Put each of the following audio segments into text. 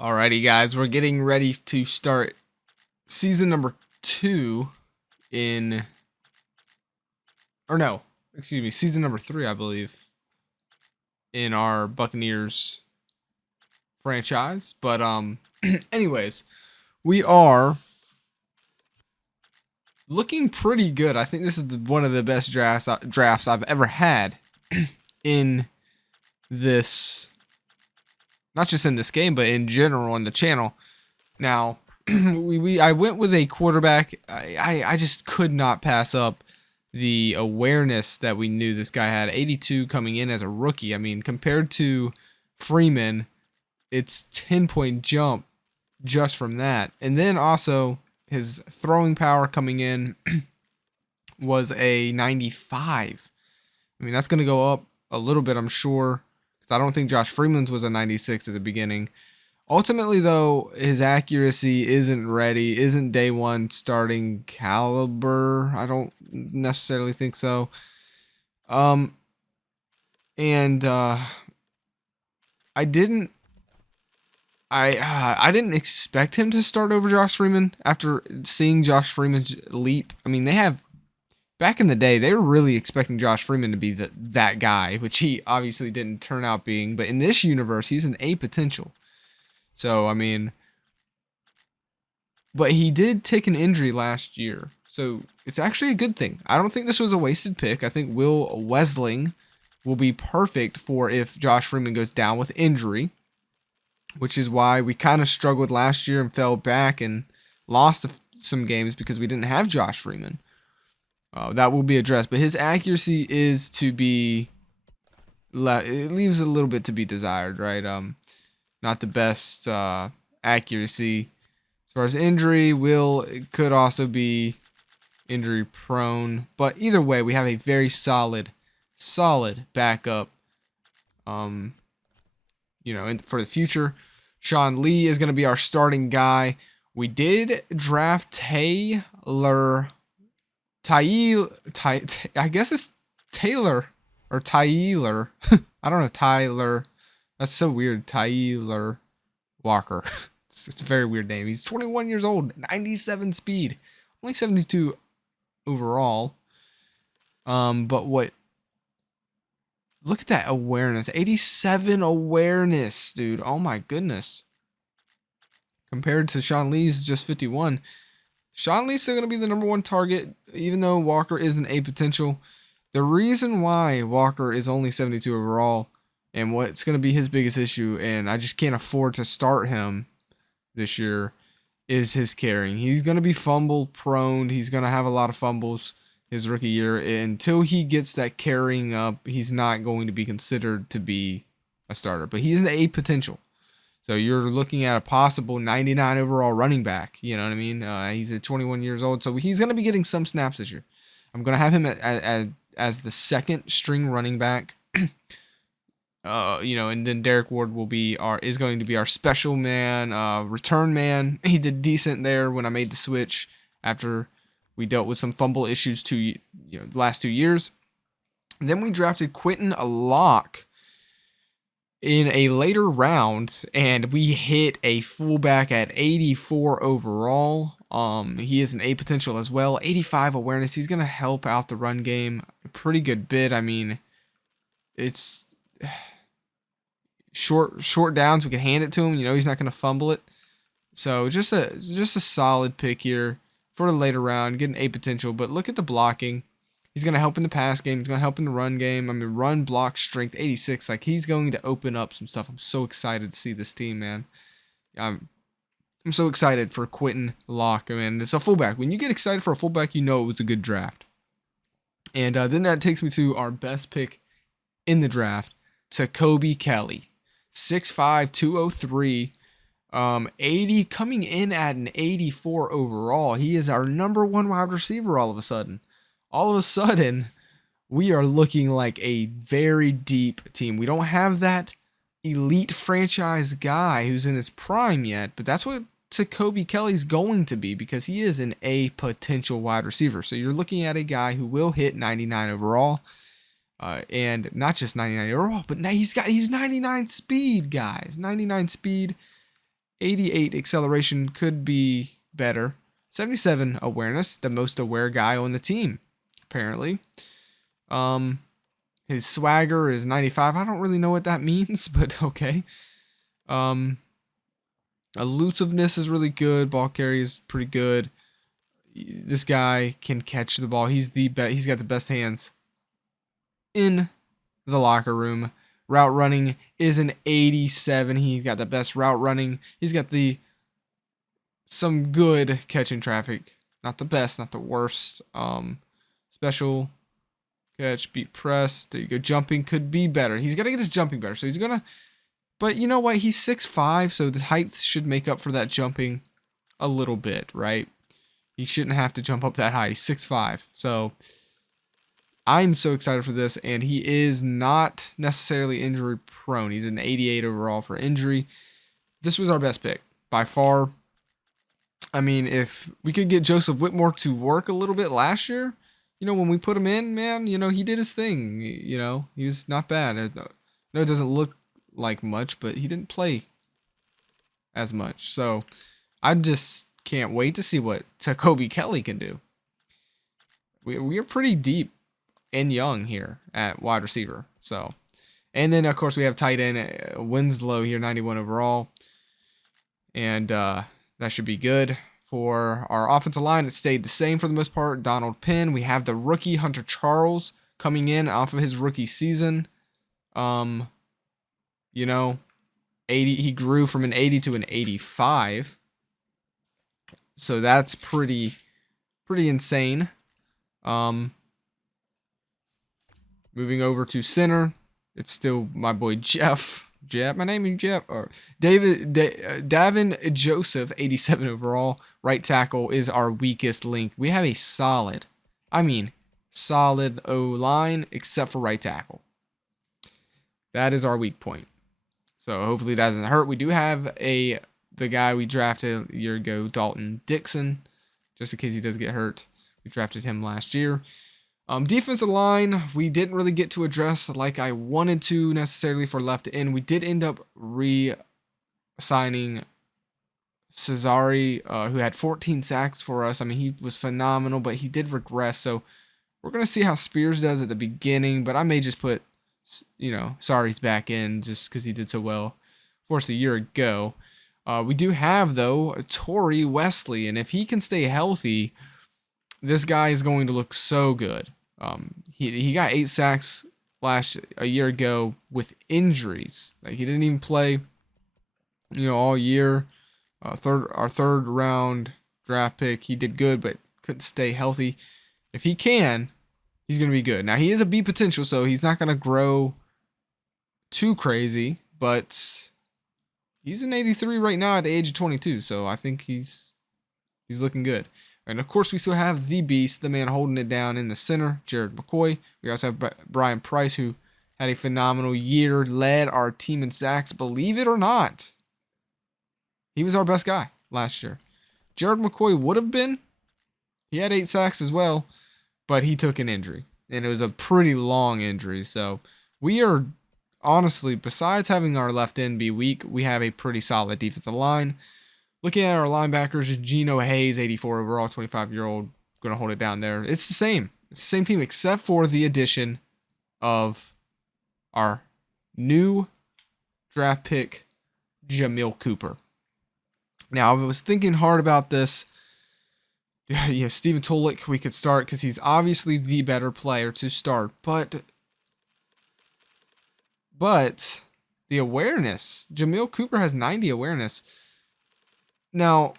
Alrighty, guys, we're getting ready to start season number 2 in, or no, excuse me, season number 3, I believe, in our Buccaneers franchise. But anyways, we are looking pretty good. I think this is one of the best drafts I've ever had in this, not just in this game, but in general on the channel. Now, I went with a quarterback. I just could not pass up the awareness that we knew this guy had. 82 coming in as a rookie. I mean, compared to Freeman, it's 10-point jump just from that. And then also his throwing power coming in was a 95. I mean, that's going to go up a little bit, I'm sure, because I don't think Josh Freeman's was a 96 at the beginning. Ultimately, though, his accuracy isn't day one starting caliber. I don't necessarily think so. I didn't expect him to start over Josh Freeman after seeing Josh Freeman's leap. I mean, back in the day, they were really expecting Josh Freeman to be that guy, which he obviously didn't turn out being. But in this universe, he's an A potential. So, I mean, but he did take an injury last year. So, it's actually a good thing. I don't think this was a wasted pick. I think Will Wesling will be perfect for if Josh Freeman goes down with injury, which is why we kind of struggled last year and fell back and lost some games because we didn't have Josh Freeman. That will be addressed. But his accuracy is to be, it leaves a little bit to be desired, right? Not the best accuracy. As far as injury, it could also be injury prone. But either way, we have a very solid backup. For the future. Sean Lee is going to be our starting guy. We did draft Taylor. I guess it's Taylor or Tyler. I don't know, Tyler. That's so weird. Tyler Walker. It's a very weird name. He's 21 years old, 97 speed, only 72 overall. Look at that awareness. 87 awareness, dude. Oh my goodness. Compared to Sean Lee's just 51. Sean Lee's still going to be the number one target, even though Walker is an A potential. The reason why Walker is only 72 overall and what's going to be his biggest issue, and I just can't afford to start him this year, is his carrying. He's going to be fumble prone. He's going to have a lot of fumbles his rookie year. Until he gets that carrying up, he's not going to be considered to be a starter. But he is an A potential. So you're looking at a possible 99 overall running back. You know what I mean? He's at 21 years old, so he's going to be getting some snaps this year. I'm going to have him as the second string running back. And then Derek Ward is going to be our special man, return man. He did decent there when I made the switch after we dealt with some fumble issues the last 2 years. And then we drafted Quentin Lock in a later round, and we hit a fullback at 84 overall. He is an A potential as well. 85 awareness. He's going to help out the run game a pretty good bit. I mean, it's short downs. We can hand it to him. He's not going to fumble it. So just a solid pick here for the later round. Get an A potential, but look at the blocking. He's going to help in the pass game. He's going to help in the run game. I mean, run block strength 86. Like, he's going to open up some stuff. I'm so excited to see this team, man. I'm so excited for Quentin Lock. I mean, it's a fullback. When you get excited for a fullback, you know it was a good draft. And then that takes me to our best pick in the draft, Jacoby Kelly. 6'5", 203, 80, coming in at an 84 overall. He is our number one wide receiver all of a sudden. All of a sudden, we are looking like a very deep team. We don't have that elite franchise guy who's in his prime yet, but that's what Jacoby Kelly's going to be because he is an A potential wide receiver. So you're looking at a guy who will hit 99 overall. And not just 99 overall, but he's 99 speed, guys. 99 speed. 88 acceleration could be better. 77 awareness, the most aware guy on the team, apparently. His swagger is 95. I don't really know what that means, but okay. Elusiveness is really good. Ball carry is pretty good. This guy can catch the ball. He's the best. He's got the best hands in the locker room. Route running is an 87. He's got the best route running. He's got some good catching traffic. Not the best, not the worst. Special catch, beat press. There you go. Jumping could be better. He's got to get his jumping better. So he's going to, but you know what? He's 6'5", so the height should make up for that jumping a little bit, right? He shouldn't have to jump up that high. He's 6'5". So I'm so excited for this, and he is not necessarily injury prone. He's an 88 overall for injury. This was our best pick by far. I mean, if we could get Joseph Whitmore to work a little bit last year, you know, when we put him in, man, you know, he did his thing. You know, he was not bad. I know it doesn't look like much, but he didn't play as much. So I just can't wait to see what Tacoby Kelly can do. We are pretty deep and young here at wide receiver. So, and then of course we have tight end Winslow here, 91 overall, and that should be good. For our offensive line, it stayed the same for the most part. Donald Penn. We have the rookie Hunter Charles coming in off of his rookie season. You know, 80. He grew from an 80 to an 85. So that's pretty insane. Moving over to center, it's still my boy Jeff. My name is Jeff. Or Davin Joseph, 87 overall. Right tackle is our weakest link. We have a solid O-line except for right tackle. That is our weak point. So hopefully that doesn't hurt. We do have the guy we drafted a year ago, Dalton Dixon, just in case he does get hurt. We drafted him last year. Defensive line, we didn't really get to address like I wanted to necessarily for left end. We did end up re-signing Cesare, who had 14 sacks for us. I mean, he was phenomenal, but he did regress. So we're going to see how Spears does at the beginning, but I may just put, you know, Sari's back in just because he did so well for us a year ago. We do have, though, Torrey Wesley, and if he can stay healthy, this guy is going to look so good. He got 8 sacks a year ago with injuries. Like, he didn't even play, you know, all year. Our third round draft pick. He did good, but couldn't stay healthy. If he can, he's going to be good. Now, he is a B potential, so he's not going to grow too crazy, but he's an 83 right now at the age of 22, so I think he's looking good. And of course, we still have the beast, the man holding it down in the center, Jared McCoy. We also have Brian Price, who had a phenomenal year, led our team in sacks, believe it or not. He was our best guy last year. Jared McCoy would have been. He had 8 sacks as well, but he took an injury, and it was a pretty long injury. So we are, honestly, besides having our left end be weak, we have a pretty solid defensive line. Looking at our linebackers, Geno Hayes, 84 overall, 25-year-old, going to hold it down there. It's the same. It's the same team except for the addition of our new draft pick, Jamil Cooper. Now, I was thinking hard about this. You know, Steven Tulick, we could start because he's obviously the better player to start. But the awareness, Jamil Cooper has 90 awareness. Now,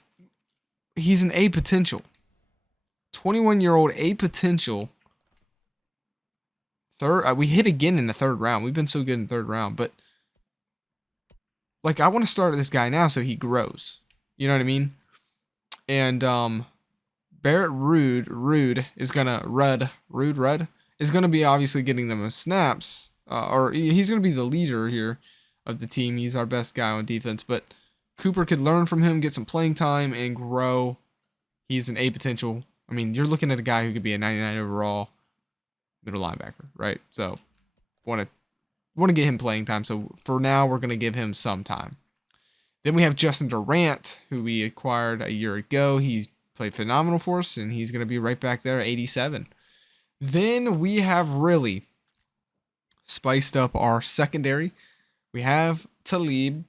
he's an A potential. 21-year-old A potential. We hit again in the third round. We've been so good in the third round. But, like, I want to start this guy now so he grows. You know what I mean? And Barrett Rudd is going to... is going to be obviously getting them snaps. Or he's going to be the leader here of the team. He's our best guy on defense. But Cooper could learn from him, get some playing time, and grow. He's an A potential. I mean, you're looking at a guy who could be a 99 overall middle linebacker, right? So, want to get him playing time. So, for now, we're going to give him some time. Then we have Justin Durant, who we acquired a year ago. He's played phenomenal for us, and he's going to be right back there at 87. Then we have really spiced up our secondary. We have Talib.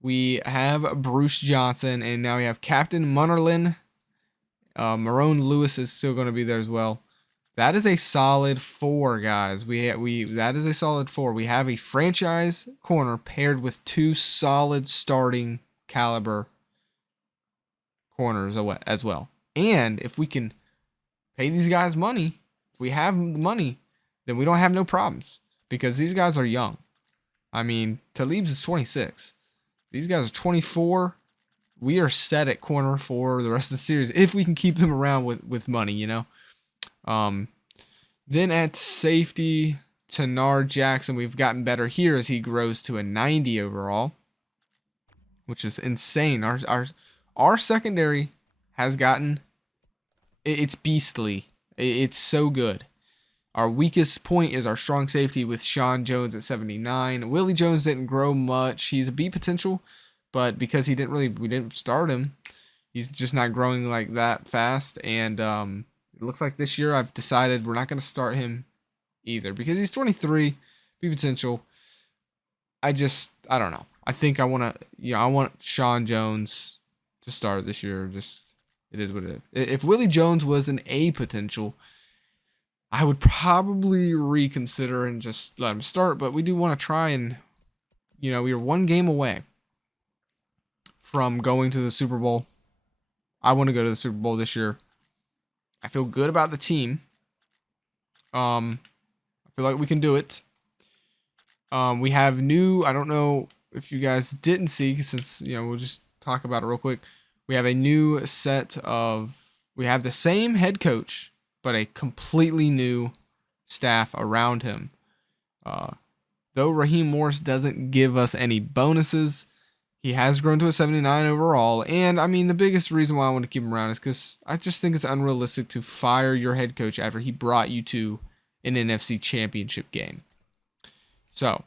We have Bruce Johnson, and now we have Captain Munnerlin. Marone Lewis is still going to be there as well. That is a solid 4, guys. That is a solid 4. We have a franchise corner paired with 2 solid starting caliber corners as well. And if we can pay these guys money, if we have the money, then we don't have no problems because these guys are young. I mean, Talib's is 26. These guys are 24. We are set at corner for the rest of the series if we can keep them around with money, you know. Then at safety, Tanar Jackson, we've gotten better here as he grows to a 90 overall, which is insane. Our secondary has gotten, it's beastly. It's so good. Our weakest point is our strong safety with Sean Jones at 79. Willie Jones didn't grow much. He's a B potential, but because we didn't start him, he's just not growing like that fast. And it looks like this year I've decided we're not going to start him either because he's 23, B potential. I don't know. I think I want Sean Jones to start this year. Just, it is what it is. If Willie Jones was an A potential, I would probably reconsider and just let him start, but we do want to try and, we are 1 game away from going to the Super Bowl. I want to go to the Super Bowl this year. I feel good about the team. I feel like we can do it. We have I don't know if you guys didn't see, since, we'll just talk about it real quick. We have a new we have the same head coach, but a completely new staff around him. Though Raheem Morris doesn't give us any bonuses, he has grown to a 79 overall. And, I mean, the biggest reason why I want to keep him around is because I just think it's unrealistic to fire your head coach after he brought you to an NFC championship game. So,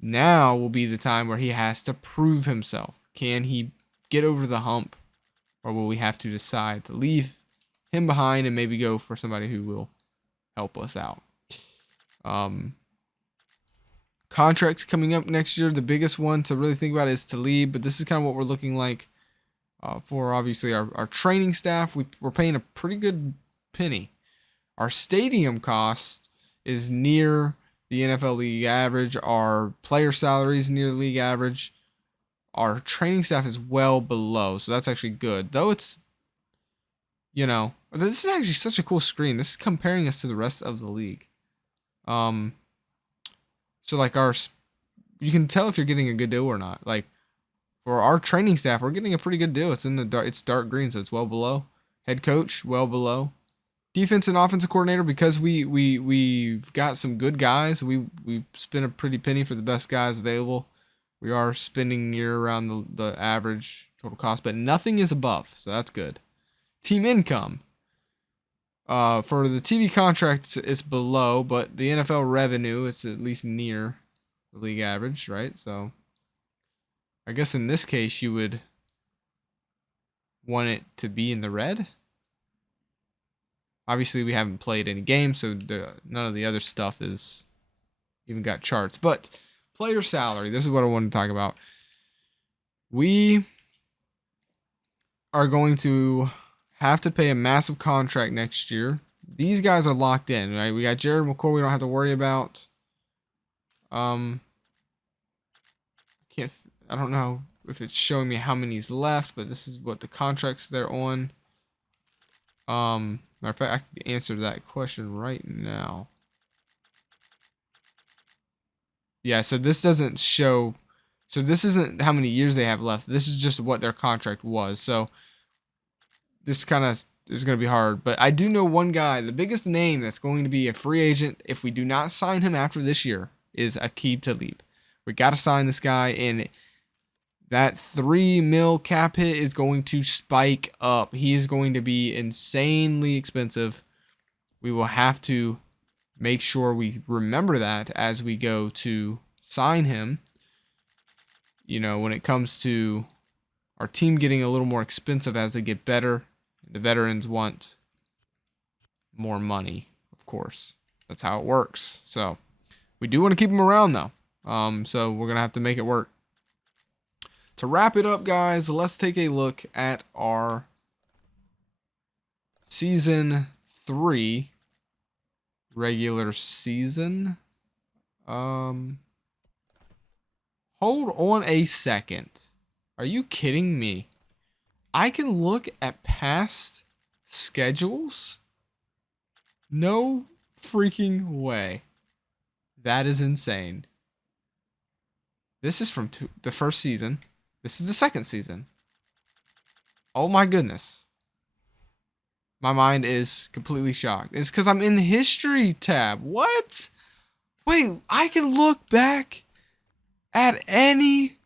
now will be the time where he has to prove himself. Can he get over the hump, or will we have to decide to leave him behind and maybe go for somebody who will help us out? Contracts coming up next year. The biggest one to really think about is Talib, but this is kind of what we're looking like for obviously our training staff. We're paying a pretty good penny. Our stadium cost is near the NFL league average. Our player salaries near the league average. Our training staff is well below, so that's actually good. Though it's, this is actually such a cool screen. This is comparing us to the rest of the league. So like you can tell if you're getting a good deal or not. Like for our training staff, we're getting a pretty good deal. It's dark green, so it's well below. Head coach, well below. Defense and offensive coordinator, because we've got some good guys. We spent a pretty penny for the best guys available. We are spending near around the average total cost, but nothing is above, so that's good. Team income. For the TV contract, it's below, but the NFL revenue, it's at least near the league average, right? So I guess in this case, you would want it to be in the red. Obviously, we haven't played any games, so none of the other stuff is even got charts. But player salary, this is what I want to talk about. We are going to have to pay a massive contract next year. These guys are locked in, right? We got Jared McCoy, we don't have to worry about. I don't know if it's showing me how many's left, but this is what the contracts they're on. Matter of fact, I can answer that question right now. Yeah, so this doesn't show. So this isn't how many years they have left. This is just what their contract was. So this kind of is going to be hard. But I do know one guy, the biggest name that's going to be a free agent if we do not sign him after this year is Aqib Talib. We got to sign this guy, and that $3 million cap hit is going to spike up. He is going to be insanely expensive. We will have to make sure we remember that as we go to sign him. you know, when it comes to our team getting a little more expensive as they get better, the veterans want more money, of course. That's how it works. So we do want to keep them around though. So we're gonna have to make it work. To wrap it up, guys, let's take a look at our season 3 regular season. Hold on a second. Are you kidding me? I can look at past schedules? No freaking way. That is insane. This is from the first season. This is the second season. Oh my goodness. My mind is completely shocked. It's because I'm in the history tab. What? Wait, I can look back at any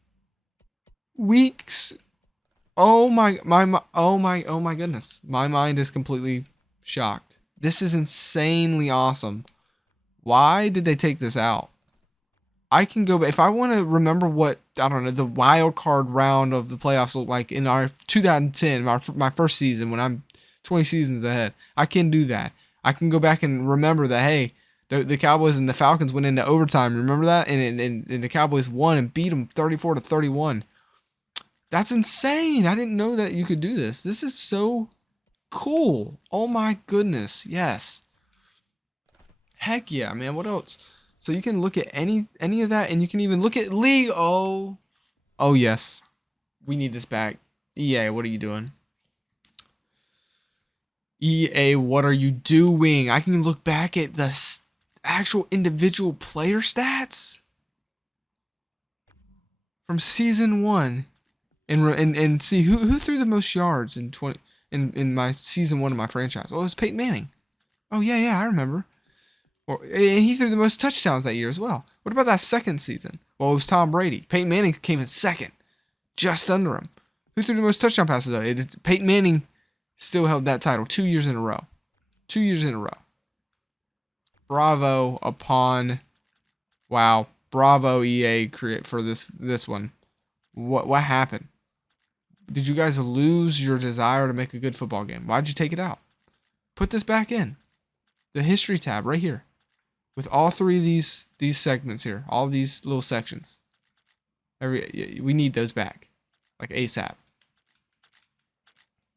weeks. Oh my goodness. My mind is completely shocked. This is insanely awesome. Why did they take this out? I can go back if I want to remember what, I don't know, the wild card round of the playoffs looked like in our 2010, my first season when I'm 20 seasons ahead. I can do that. I can go back and remember that, hey, the Cowboys and the Falcons went into overtime. Remember that? And the Cowboys won and beat them 34-31. That's insane. I didn't know that you could do this. This is so cool. Oh my goodness. Yes. Heck yeah, man. What else? So you can look at any of that, and you can even look at league. Oh yes. We need this back. EA, what are you doing? EA, what are you doing? I can look back at the actual individual player stats from season 1 and see who threw the most yards in my season 1 of my franchise. Oh, it was Peyton Manning. Oh yeah, I remember. And he threw the most touchdowns that year as well. What about that second season? Well, it was Tom Brady. Peyton Manning came in second, just under him. Who threw the most touchdown passes though? Peyton Manning still held that title 2 years in a row. 2 years in a row. Bravo upon, wow, bravo EA for this one. What happened? Did you guys lose your desire to make a good football game? Why'd you take it out? Put this back in. The history tab right here. With all 3 of these segments here, all of these little sections. We need those back, like ASAP.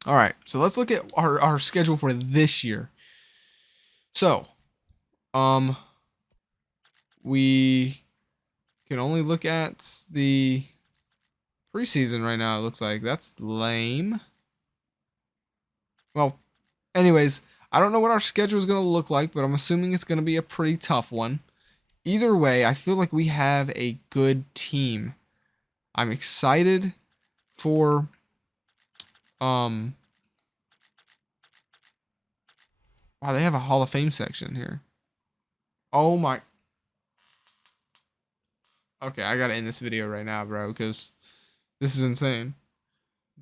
All right, so let's look at our schedule for this year. So, we can only look at the preseason right now. It looks like that's lame. Well, anyways. I don't know what our schedule is going to look like, but I'm assuming it's going to be a pretty tough one. Either way, I feel like we have a good team. I'm excited for wow, they have a Hall of Fame section here. Oh my. Okay, I got to end this video right now, bro, because this is insane.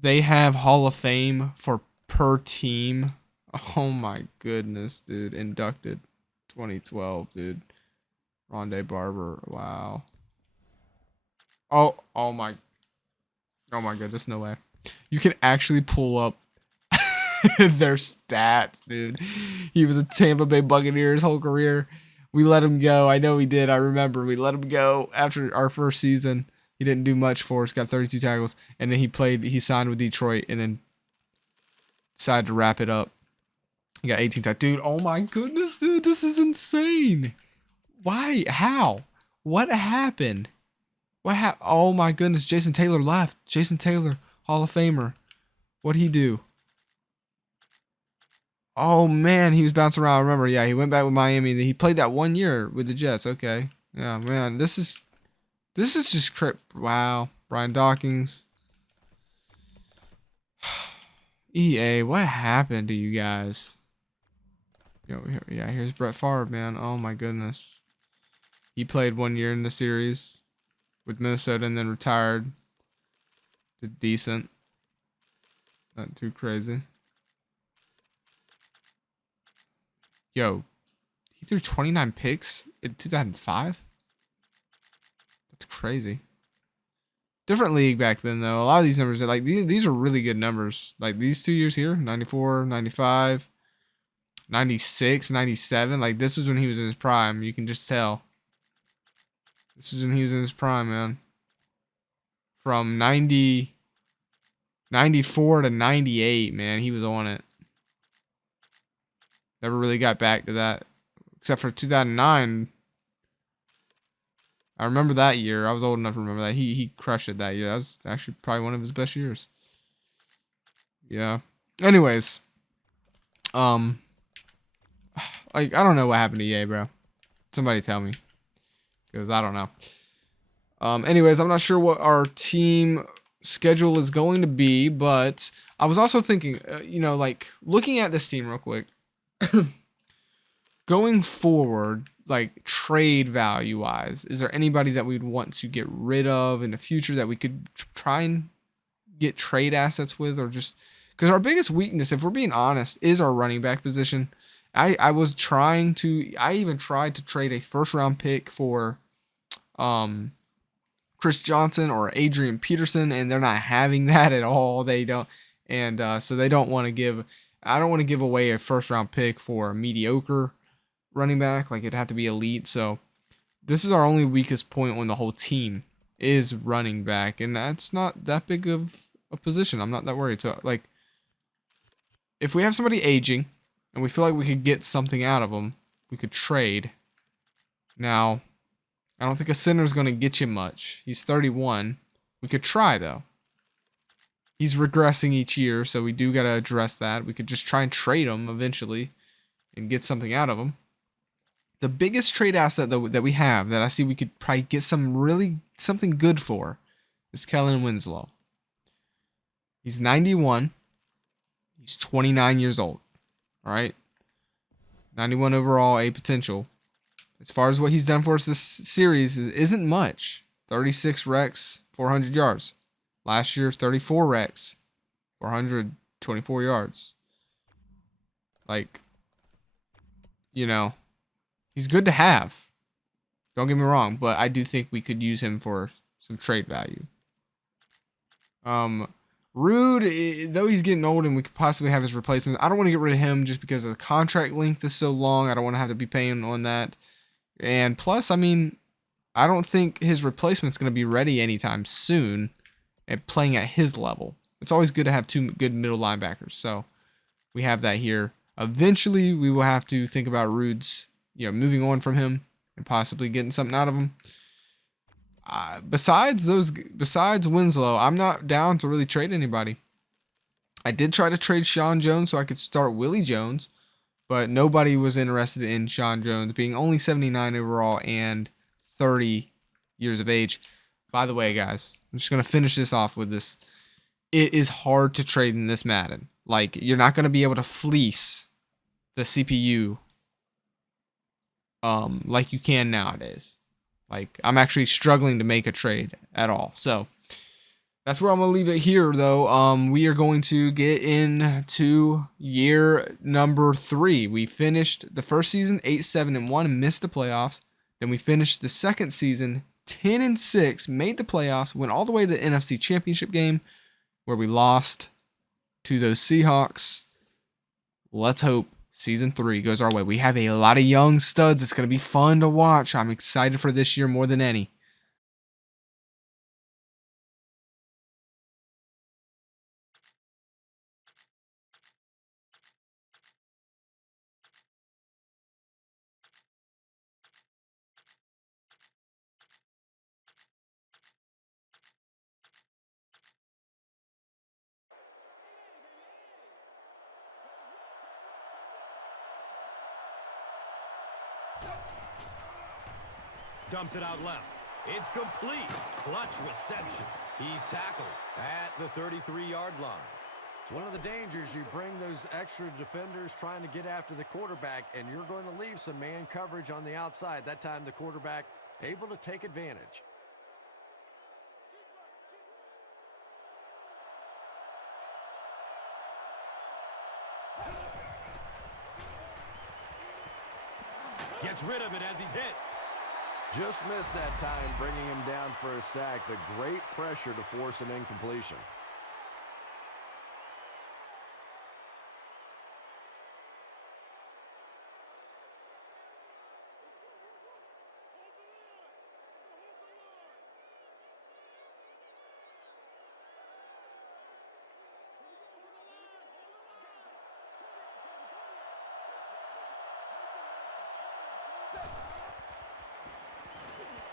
They have Hall of Fame for per team. Oh my goodness, dude. Inducted 2012, dude. Rondé Barber. Wow. Oh my goodness, no way. You can actually pull up their stats, dude. He was a Tampa Bay Buccaneer his whole career. We let him go. I know we did. I remember. We let him go after our first season. He didn't do much for us. Got 32 tackles. And then he signed with Detroit and then decided to wrap it up. He got 18 tackles. Dude, oh my goodness, dude. This is insane. Why? How? What happened? Oh my goodness. Jason Taylor left. Jason Taylor, Hall of Famer. What'd he do? Oh man, he was bouncing around. I remember, yeah, he went back with Miami. He played that 1 year with the Jets. Okay. Yeah, man. This is just crap. Wow. Brian Dawkins. EA, what happened to you guys? Yeah, here's Brett Favre, man. Oh my goodness. He played 1 year in the series with Minnesota and then retired. Did decent. Not too crazy. Yo, he threw 29 picks in 2005? That's crazy. Different league back then, though. A lot of these numbers are like these are really good numbers. Like these 2 years here, 94, 95, 96, 97. Like this was when he was in his prime. You can just tell. This is when he was in his prime, man. From 94 to 98, man, he was on it. Never really got back to that. Except for 2009. I remember that year. I was old enough to remember that. He crushed it that year. That was actually probably one of his best years. Yeah. Anyways. Like, I don't know what happened to EA, bro. Somebody tell me. Because I don't know. Anyways, I'm not sure what our team schedule is going to be, but I was also thinking, you know, like, looking at this team real quick. Going forward, like, trade value-wise, is there anybody that we'd want to get rid of in the future that we could try and get trade assets with, or just... Because our biggest weakness, if we're being honest, is our running back position. I even tried to trade a first-round pick for Chris Johnson or Adrian Peterson, and they're not having that at all. They don't, and so they don't want to give. I don't want to give away a first-round pick for a mediocre running back. Like, it'd have to be elite. So this is our only weakest point on the whole team is running back, and that's not that big of a position. I'm not that worried. So, like, if we have somebody aging and we feel like we could get something out of them, we could trade. Now, I don't think a center's going to get you much. He's 31. We could try, though. He's regressing each year, so we do got to address that. We could just try and trade him eventually and get something out of him. The biggest trade asset that we have that I see we could probably get something good for is Kellen Winslow. He's 91. He's 29 years old. All right. 91 overall, a potential. As far as what he's done for us this series isn't much. 36 recs, 400 yards. Last year, 34 recs, 424 yards. Like, you know, he's good to have. Don't get me wrong, but I do think we could use him for some trade value. Rude, though he's getting old and we could possibly have his replacement, I don't want to get rid of him just because of the contract length is so long. I don't want to have to be paying on that. And plus, I mean, I don't think his replacement's going to be ready anytime soon and playing at his level. It's always good to have two good middle linebackers. So we have that here. Eventually, we will have to think about Rude's, moving on from him and possibly getting something out of him. Besides Winslow, I'm not down to really trade anybody. I did try to trade Sean Jones so I could start Willie Jones, but nobody was interested in Sean Jones being only 79 overall and 30 years of age. By the way, guys, I'm just going to finish this off with this. It is hard to trade in this Madden. Like, you're not going to be able to fleece the CPU like you can nowadays. Like, I'm actually struggling to make a trade at all. So that's where I'm going to leave it here, though. We are going to get into year number 3. We finished the first season 8-7-1 and missed the playoffs. Then we finished the second season 10-6, made the playoffs, went all the way to the NFC Championship game where we lost to those Seahawks. Let's hope Season 3 goes our way. We have a lot of young studs. It's going to be fun to watch. I'm excited for this year more than any. Dumps it out left. It's complete. Clutch reception. He's tackled at the 33-yard line. It's one of the dangers. You bring those extra defenders trying to get after the quarterback, and you're going to leave some man coverage on the outside. That time the quarterback able to take advantage. Gets rid of it as he's hit. Just missed that time, bringing him down for a sack, but great pressure to force an incompletion.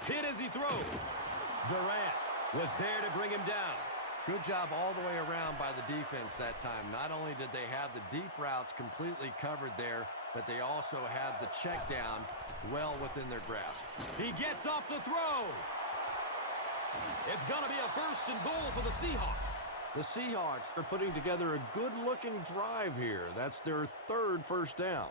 Hit as he throws. Durant was there to bring him down. Good job all the way around by the defense that time. Not only did they have the deep routes completely covered there, but they also had the check down well within their grasp. He gets off the throw. It's going to be a 1st and goal for the Seahawks. The Seahawks are putting together a good-looking drive here. That's their 3rd first down.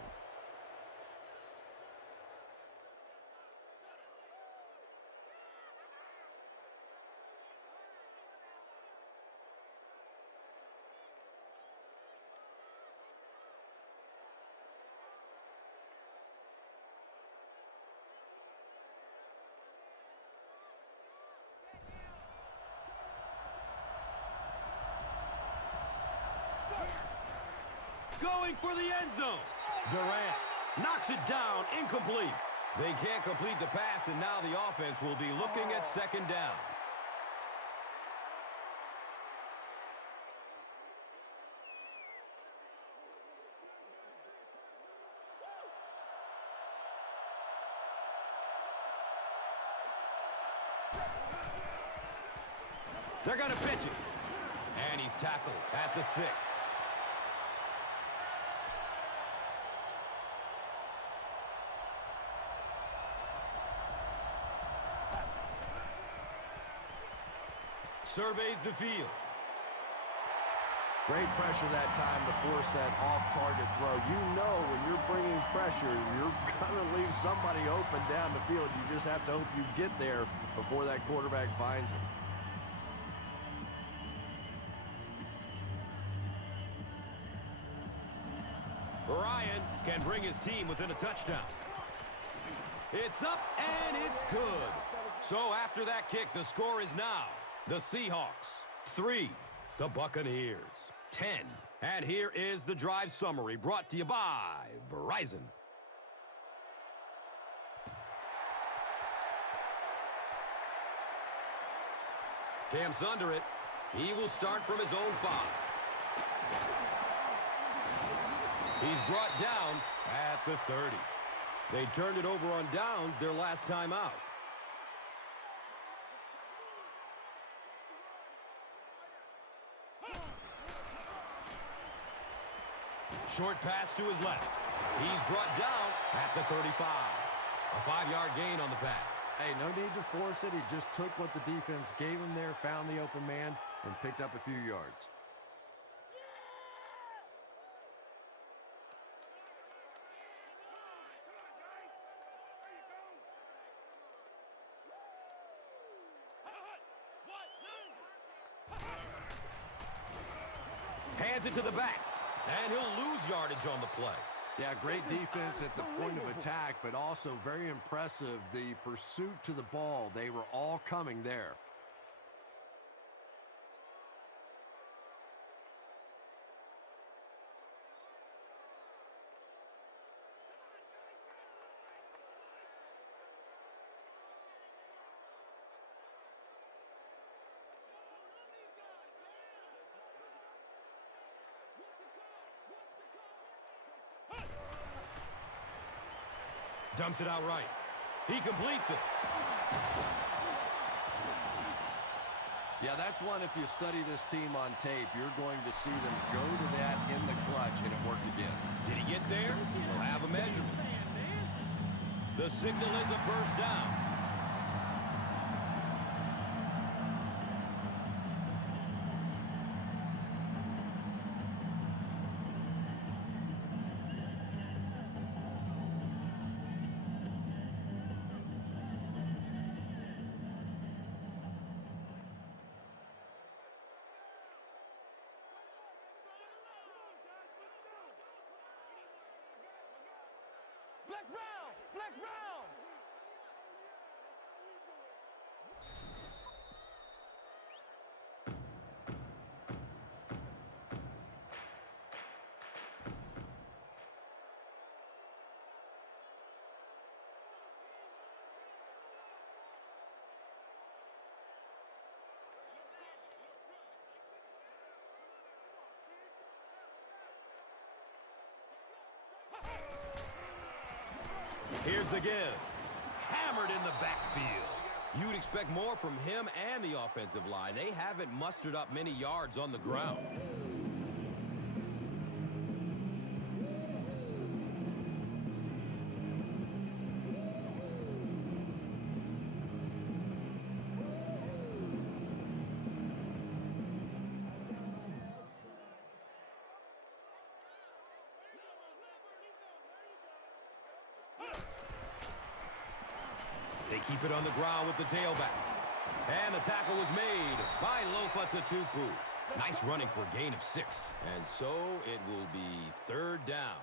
Going for the end zone. Durant knocks it down, incomplete. They can't complete the pass, and now the offense will be looking at 2nd down. They're going to pitch it. And he's tackled at the 6. Surveys the field. Great pressure that time to force that off-target throw. You know when you're bringing pressure, you're going to leave somebody open down the field. You just have to hope you get there before that quarterback finds him. Ryan can bring his team within a touchdown. It's up and it's good. So after that kick, the score is now the Seahawks 3, the Buccaneers 10. And here is the drive summary brought to you by Verizon. Camp's under it. He will start from his own 5. He's brought down at the 30. They turned it over on downs their last time out. Short pass to his left. He's brought down at the 35. A 5-yard gain on the pass. Hey, no need to force it. He just took what the defense gave him there, found the open man, and picked up a few yards. Hands it to the back, and he'll lose yardage on the play. Yeah, great defense at the point of attack, but also very impressive, the pursuit to the ball. They were all coming there. Dumps it out right. He completes it. Yeah, that's one, if you study this team on tape, you're going to see them go to that in the clutch, and it worked again. Did he get there? We'll have a measurement. The signal is a 1st down. Flex round! Flex round! the give. Hammered in the backfield. You'd expect more from him and the offensive line. They haven't mustered up many yards on the ground. They keep it on the ground with the tailback. And the tackle was made by Lofa Tatupu. Nice running for a gain of 6. And so it will be 3rd down.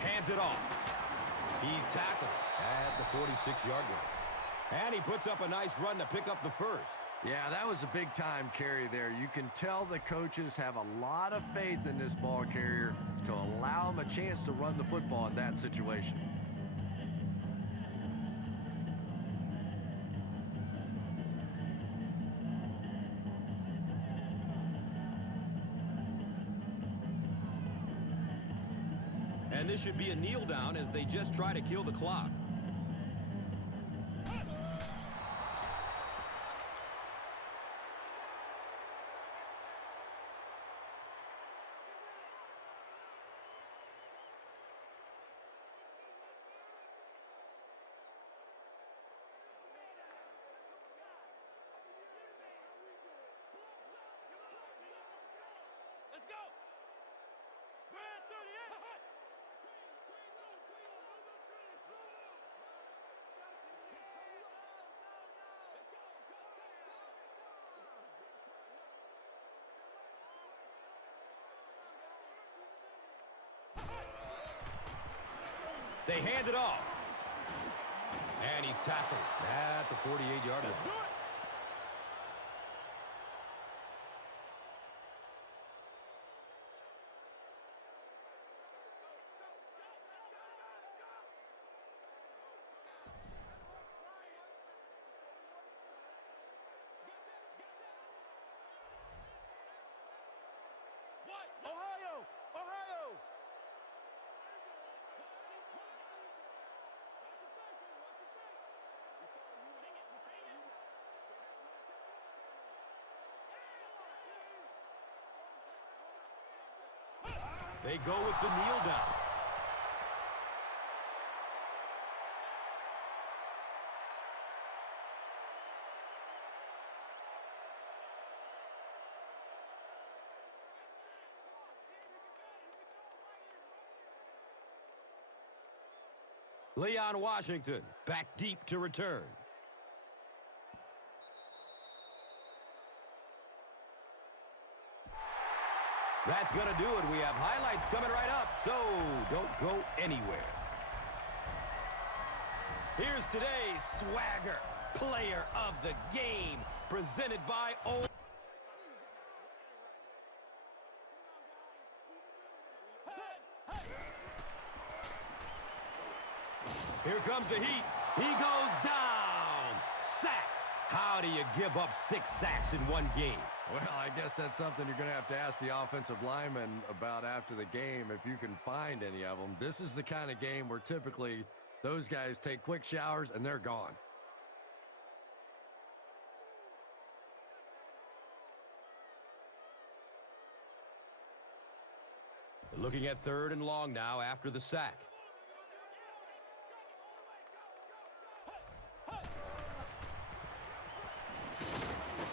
Hands it off. He's tackled at the 46-yard line. And he puts up a nice run to pick up the first. Yeah, that was a big-time carry there. You can tell the coaches have a lot of faith in this ball carrier to allow him a chance to run the football in that situation. And this should be a kneel down as they just try to kill the clock. Let's go! Brad 38! They hand it off. And he's tackled at the 48-yard line. Ohio! Ohio! They go with the kneel down. Leon Washington back deep to return. That's going to do it. We have highlights coming right up, so don't go anywhere. Here's today's Swagger Player of the Game, presented by O. Here comes the heat. He goes down. Sack. How do you give up 6 sacks in one game? Well, I guess that's something you're going to have to ask the offensive lineman about after the game, if you can find any of them. This is the kind of game where typically those guys take quick showers and they're gone. Looking at 3rd and long now after the sack.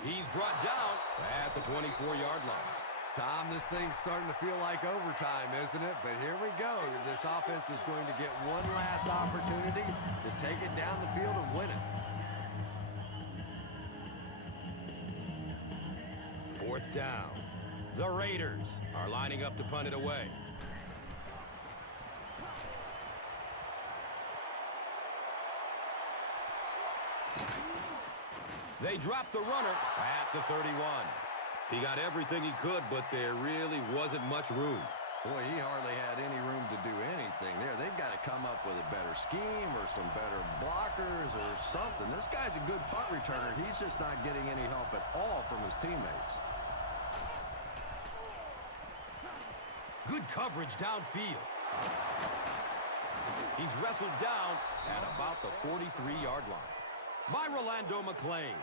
He's brought down at the 24-yard line. Tom, this thing's starting to feel like overtime, isn't it? But here we go. This offense is going to get one last opportunity to take it down the field and win it. 4th down. The Raiders are lining up to punt it away. They dropped the runner at the 31. He got everything he could, but there really wasn't much room. Boy, he hardly had any room to do anything there. They've got to come up with a better scheme or some better blockers or something. This guy's a good punt returner. He's just not getting any help at all from his teammates. Good coverage downfield. He's wrestled down at about the 43-yard line by Rolando McClain.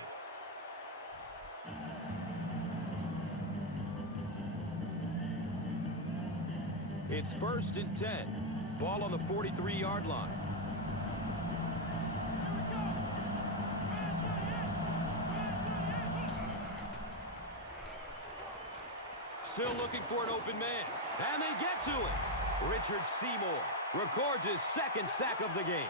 It's 1st and 10. Ball on the 43-yard line. Still looking for an open man. And they get to it. Richard Seymour records his 2nd sack of the game.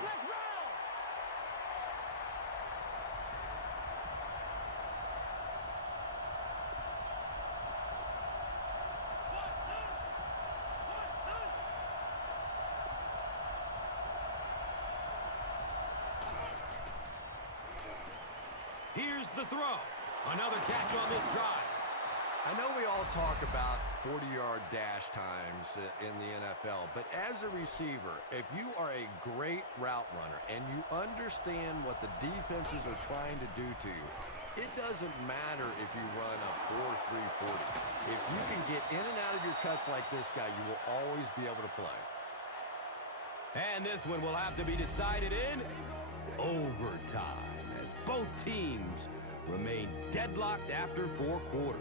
Here's the throw. Another catch on this drive. I know we all talk about 40-yard dash times in the NFL, but as a receiver, if you are a great route runner and you understand what the defenses are trying to do to you, it doesn't matter if you run a 4.340. If you can get in and out of your cuts like this guy, you will always be able to play. And this one will have to be decided in overtime as both teams remain deadlocked after 4 quarters.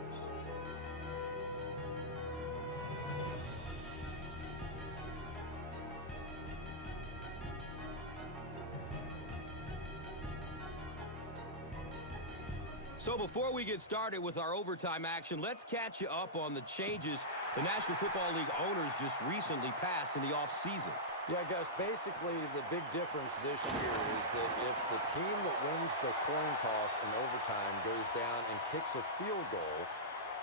So before we get started with our overtime action, let's catch you up on the changes the National Football League owners just recently passed in the offseason. Yeah, Gus, basically the big difference this year is that if the team that wins the coin toss in overtime goes down and kicks a field goal,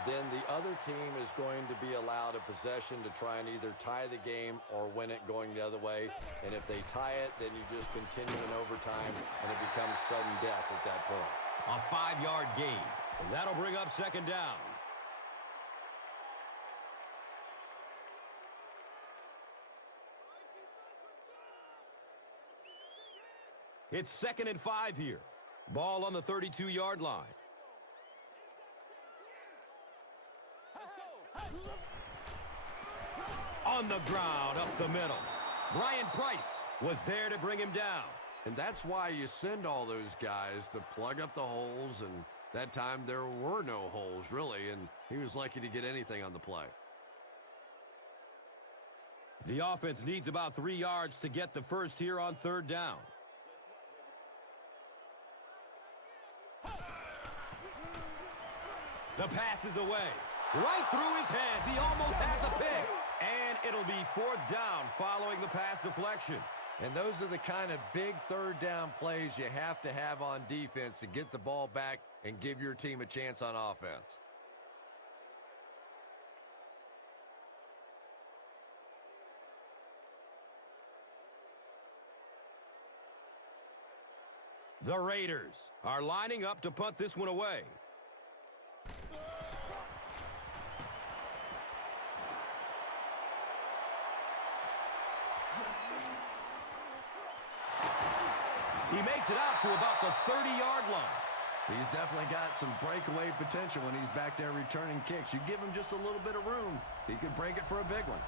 then the other team is going to be allowed a possession to try and either tie the game or win it going the other way. And if they tie it, then you just continue in overtime, and it becomes sudden death at that point. A 5-yard gain. And that'll bring up 2nd down. It's 2nd and 5 here. Ball on the 32-yard line. On the ground, up the middle. Brian Price was there to bring him down. And that's why you send all those guys to plug up the holes, and that time there were no holes, really, and he was lucky to get anything on the play. The offense needs about 3 yards to get the first here on 3rd down. The pass is away. Right through his hands. He almost had the pick. And it'll be 4th down following the pass deflection. And those are the kind of big 3rd down plays you have to have on defense to get the ball back and give your team a chance on offense. The Raiders are lining up to punt this one away. He makes it out to about the 30-yard line. He's definitely got some breakaway potential when he's back there returning kicks. You give him just a little bit of room, he could break it for a big one.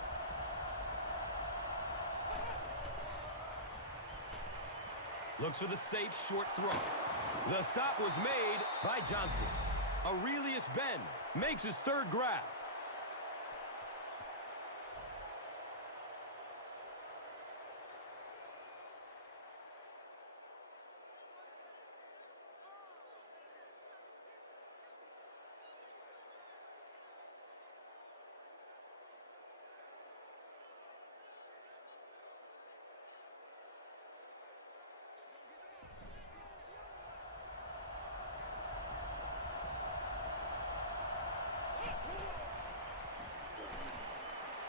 Looks for the safe short throw. The stop was made by Johnson. Aurelius Ben makes his 3rd grab.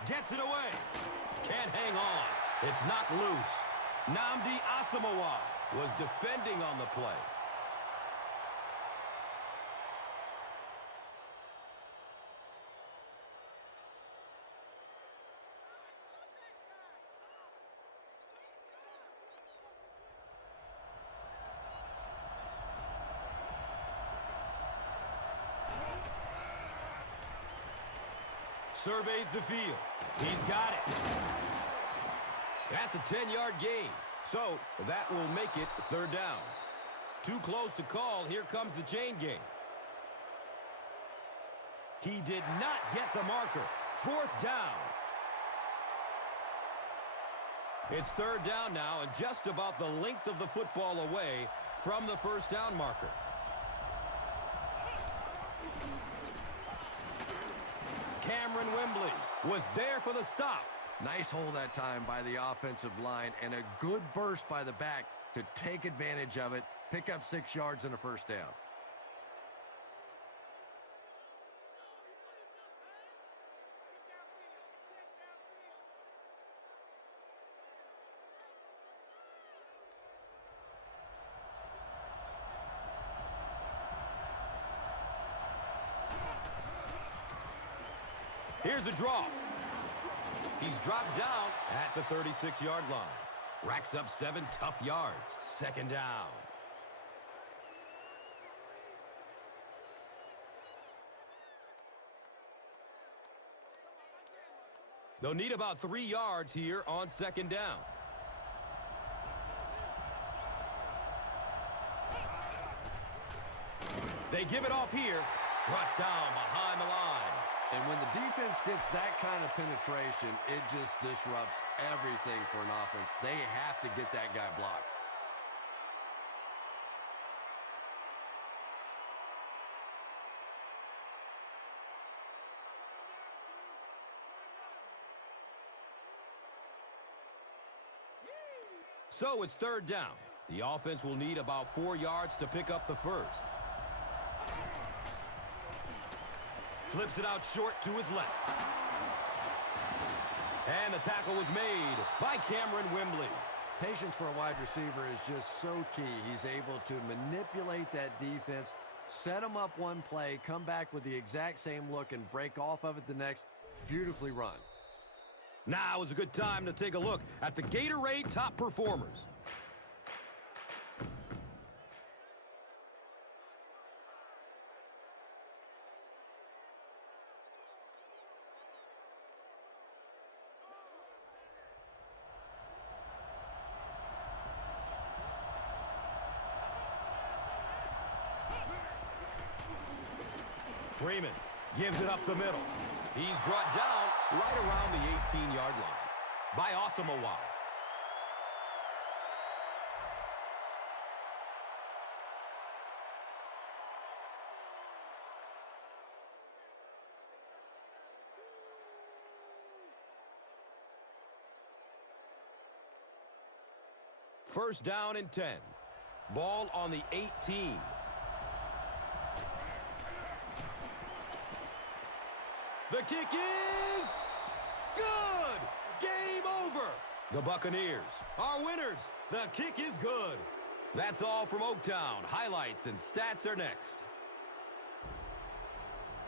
Gets it away. Can't hang on. It's knocked loose. Nnamdi Asamoah was defending on the play. surveys the field. He's got it. That's a 10-yard gain. So that will make it third down. Too close to call. Here comes the chain game. He did not get the marker. Fourth down. It's third down now and just about the length of the football away from the first down marker. Cameron Wembley was there for the stop. Nice hold that time by the offensive line and a good burst by the back to take advantage of it, pick up 6 yards and a first down. Here's a draw. He's dropped down at the 36-yard line. Racks up 7 tough yards. Second down. They'll need about 3 yards here on second down. They give it off here. Brought down behind the line. And when the defense gets that kind of penetration, it just disrupts everything for an offense. They have to get that guy blocked. So it's third down. The offense will need about 4 yards to pick up the first. Flips it out short to his left. And the tackle was made by Cameron Wembley. Patience for a wide receiver is just so key. He's able to manipulate that defense, set them up one play, come back with the exact same look, and break off of it the next. Beautifully run. Now is a good time to take a look at the Gatorade top performers. Freeman gives it up the middle. He's brought down right around the 18-yard line by Asamoah. First down and 10. Ball on the 18. The kick is good. Game over. The Buccaneers are winners. The kick is good. That's all from Oaktown. Highlights and stats are next.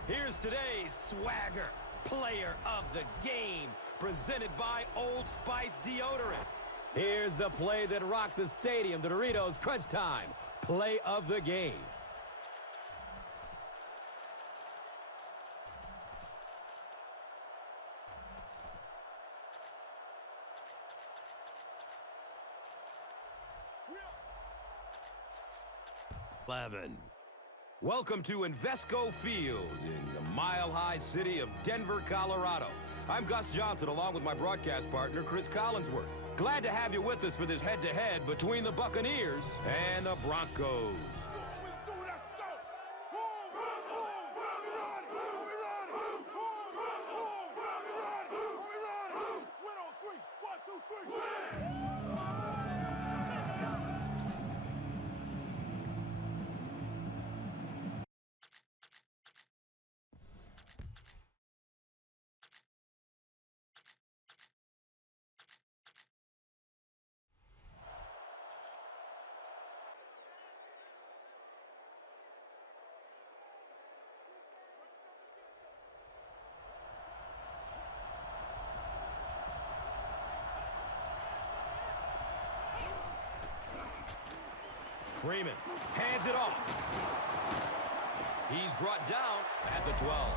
Here's today's swagger player of the game, presented by Old Spice deodorant. Here's the play that rocked the stadium, the Doritos Crunch Time play of the game. Welcome to Invesco Field in the mile-high city of Denver, Colorado. I'm Gus Johnson along with my broadcast partner, Chris Collinsworth. Glad to have you with us for this head-to-head between the Buccaneers and the Broncos. Freeman hands it off. He's brought down at the 12.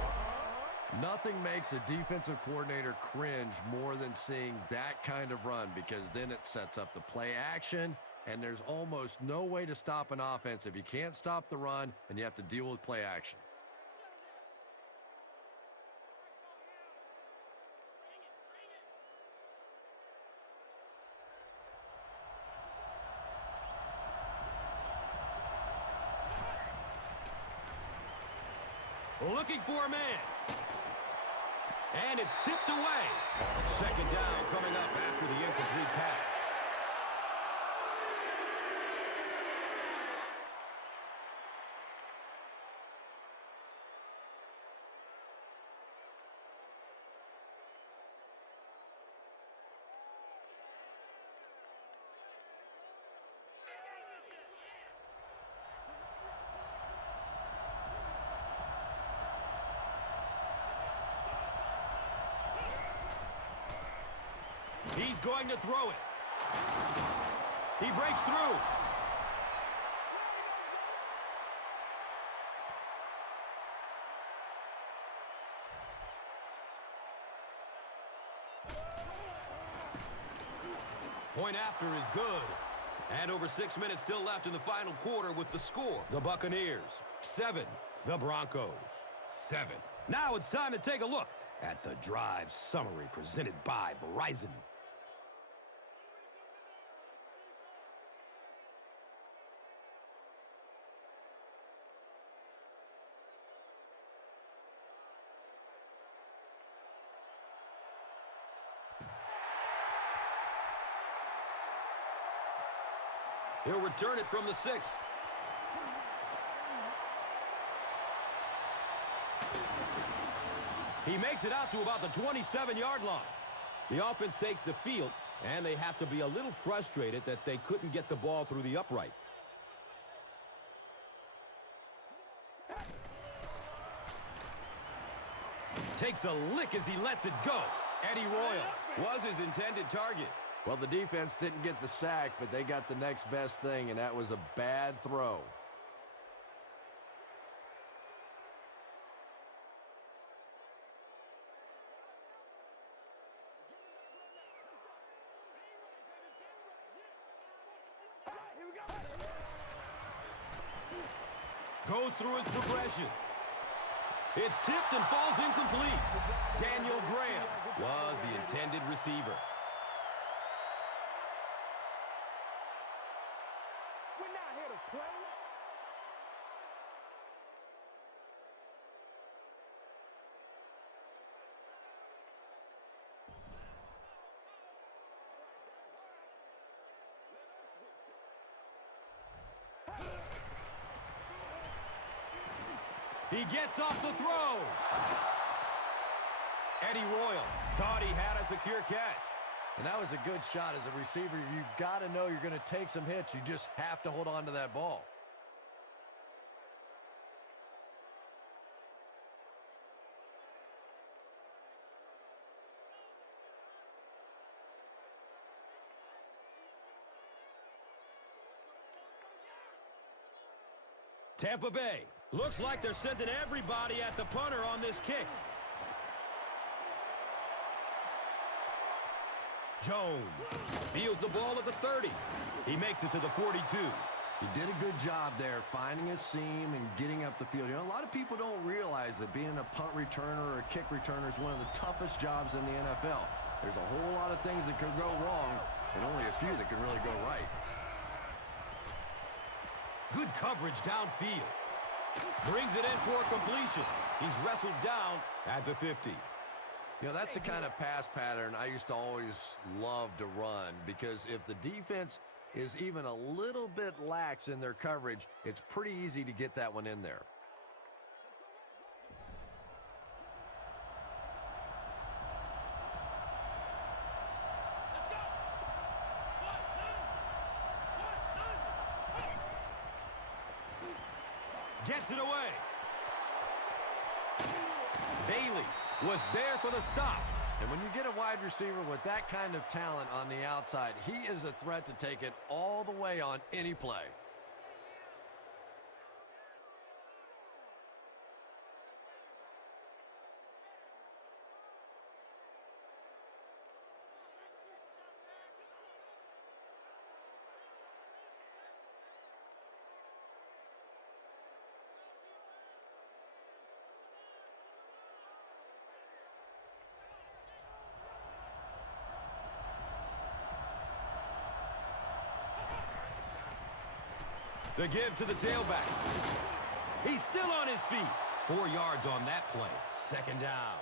Nothing makes a defensive coordinator cringe more than seeing that kind of run, because then it sets up the play action, and there's almost no way to stop an offense if you can't stop the run and you have to deal with play action. Looking for a man. And it's tipped away. Second down coming up after the incomplete pass. He's going to throw it. He breaks through. Point after is good. And over 6 minutes still left in the final quarter with the score. The Buccaneers, 7. The Broncos, 7. Now it's time to take a look at the drive summary presented by Verizon. He'll return it from the 6. He makes it out to about the 27-yard line. The offense takes the field, and they have to be a little frustrated that they couldn't get the ball through the uprights. Takes a lick as he lets it go. Eddie Royal was his intended target. Well, the defense didn't get the sack, but they got the next best thing, and that was a bad throw. Goes through his progression. It's tipped and falls incomplete. Daniel Graham was the intended receiver. We're not here to play. He gets off the throw. Eddie Royal thought he had a secure catch. And that was a good shot. As a receiver, you've got to know you're going to take some hits. You just have to hold on to that ball. Tampa Bay looks like they're sending everybody at the punter on this kick. Jones fields the ball at the 30. He makes it to the 42. He did a good job there, finding a seam and getting up the field. You know, a lot of people don't realize that being a punt returner or a kick returner is one of the toughest jobs in the NFL. There's a whole lot of things that could go wrong, and only a few that can really go right. Good coverage downfield. Brings it in for a completion. He's wrestled down at the 50. You know, that's the kind of pass pattern I used to always love to run, because if the defense is even a little bit lax in their coverage, it's pretty easy to get that one in there. Gets it away. Bailey was there for the stop. And when you get a wide receiver with that kind of talent on the outside, he is a threat to take it all the way on any play. The give to the tailback. He's still on his feet. 4 yards on that play. Second down.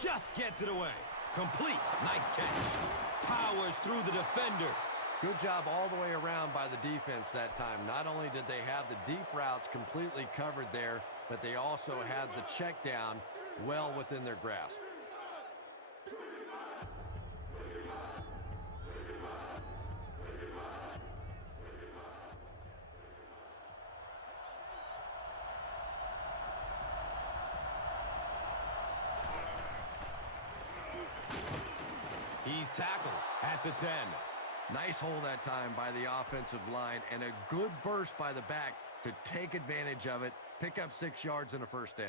Just gets it away. Complete. Nice catch. Powers through the defender. Good job all the way around by the defense that time. Not only did they have the deep routes completely covered there, but they also had the check down well within their grasp. He's tackled at the 10. Nice hold that time by the offensive line, and a good burst by the back to take advantage of it, pick up 6 yards and a first down.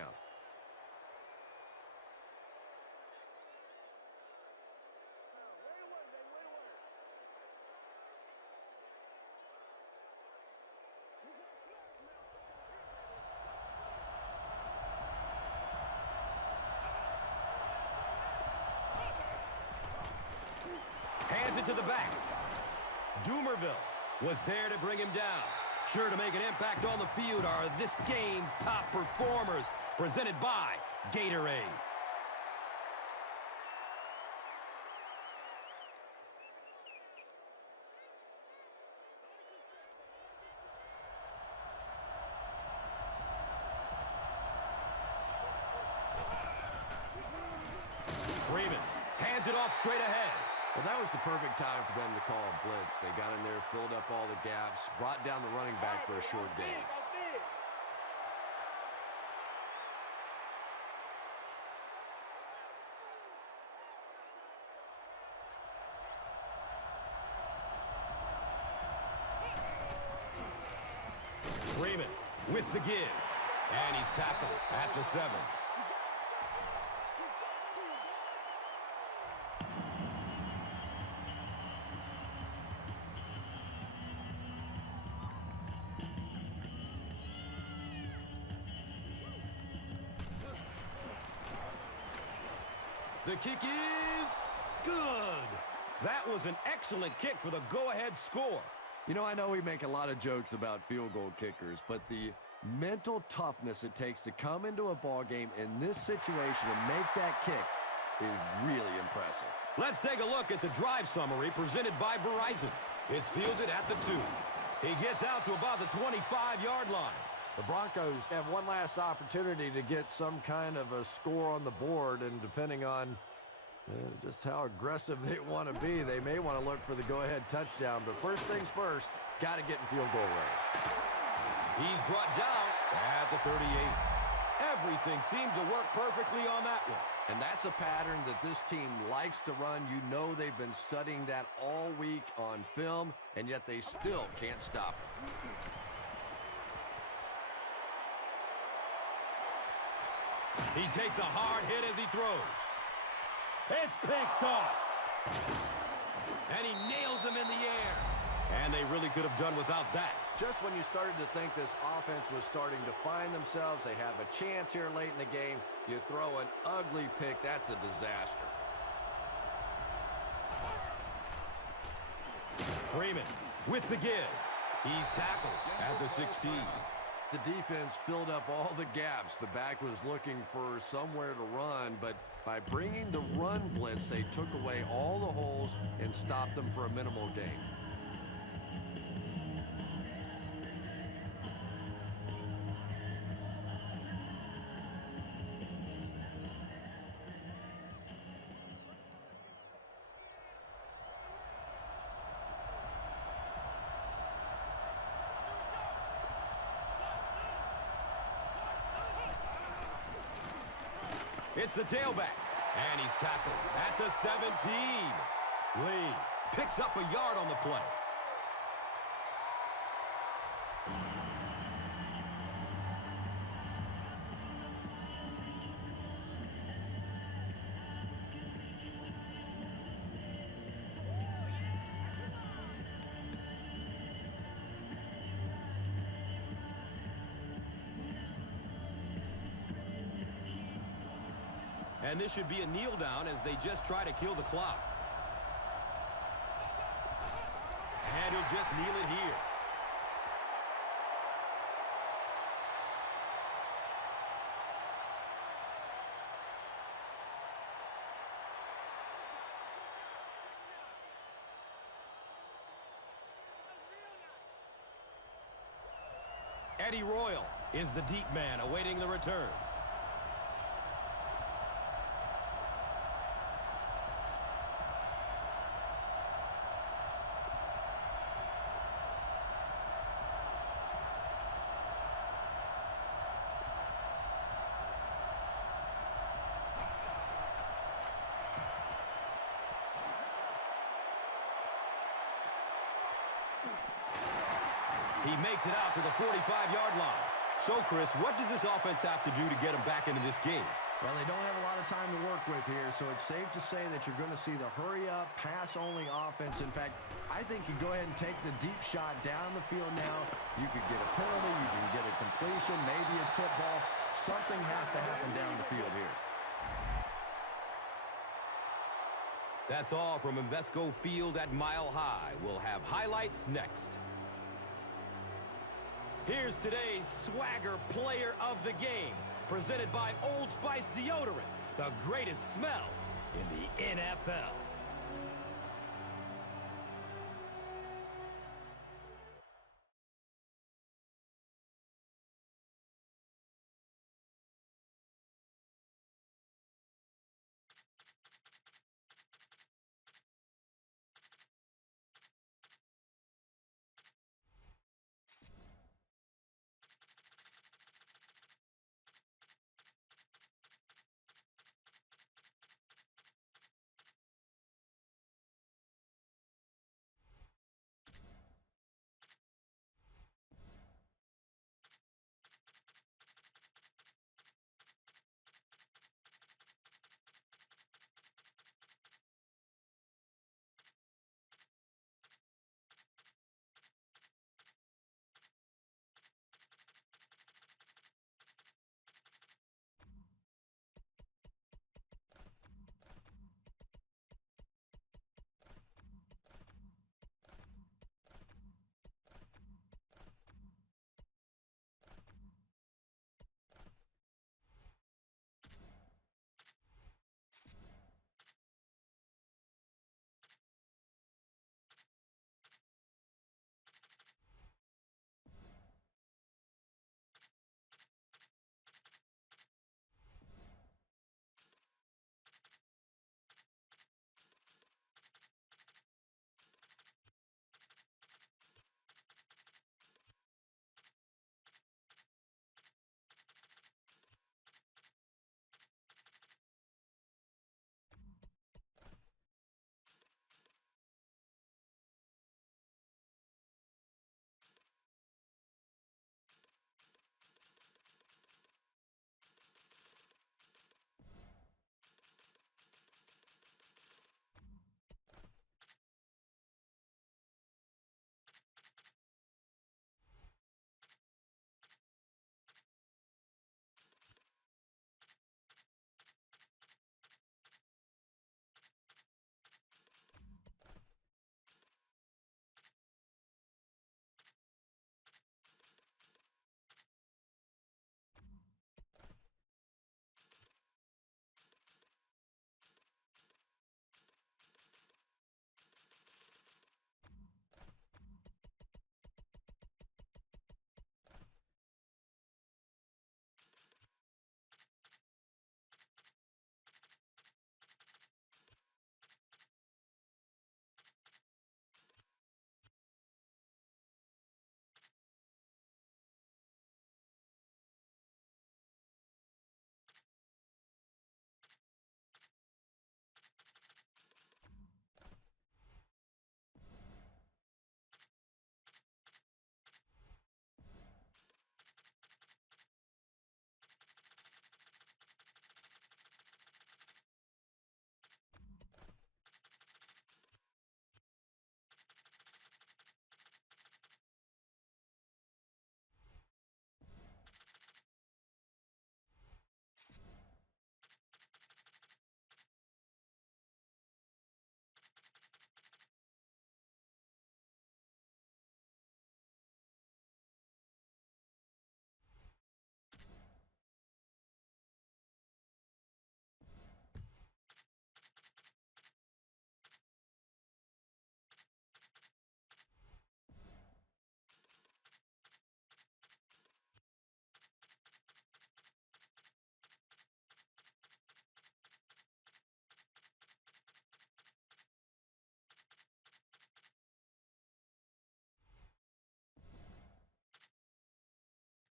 Hands it to the back. Doomerville was there to bring him down. Sure to make an impact on the field are this game's top performers, presented by Gatorade. Freeman hands it off straight ahead. Well, that was the perfect time for them to call a blitz. They got in there, filled up all the gaps, brought down the running back for a short gain. Freeman with the give. And he's tackled at the 7. The kick is good. That was an excellent kick for the go-ahead score. You know, I know we make a lot of jokes about field goal kickers, but the mental toughness it takes to come into a ball game in this situation and make that kick is really impressive. Let's take a look at the drive summary presented by Verizon. It's fielded at the 2. He gets out to about the 25-yard line. The Broncos have one last opportunity to get some kind of a score on the board, and depending on just how aggressive they want to be, they may want to look for the go-ahead touchdown. But first things first, got to get in field goal range. He's brought down at the 38. Everything seemed to work perfectly on that one. And that's a pattern that this team likes to run. You know they've been studying that all week on film, and yet they still can't stop it. He takes a hard hit as he throws. It's picked off. And he nails him in the air. And they really could have done without that. Just when you started to think this offense was starting to find themselves, they have a chance here late in the game, you throw an ugly pick, that's a disaster. Freeman with the give. He's tackled at the 16. The defense filled up all the gaps. The back was looking for somewhere to run, but by bringing the run blitz, they took away all the holes and stopped them for a minimal gain. It's the tailback, and he's tackled at the 17. Lee picks up a yard on the play. And this should be a kneel down as they just try to kill the clock. And he'll just kneel it here. Eddie Royal is the deep man awaiting the return. He makes it out to the 45-yard line. So, Chris, what does this offense have to do to get him back into this game? Well, they don't have a lot of time to work with here, so it's safe to say that you're going to see the hurry-up, pass-only offense. In fact, I think you go ahead and take the deep shot down the field now. You could get a penalty, you can get a completion, maybe a tip ball. Something has to happen down the field here. That's all from Invesco Field at Mile High. We'll have highlights next. Here's today's Swagger Player of the Game, presented by Old Spice Deodorant, the greatest smell in the NFL.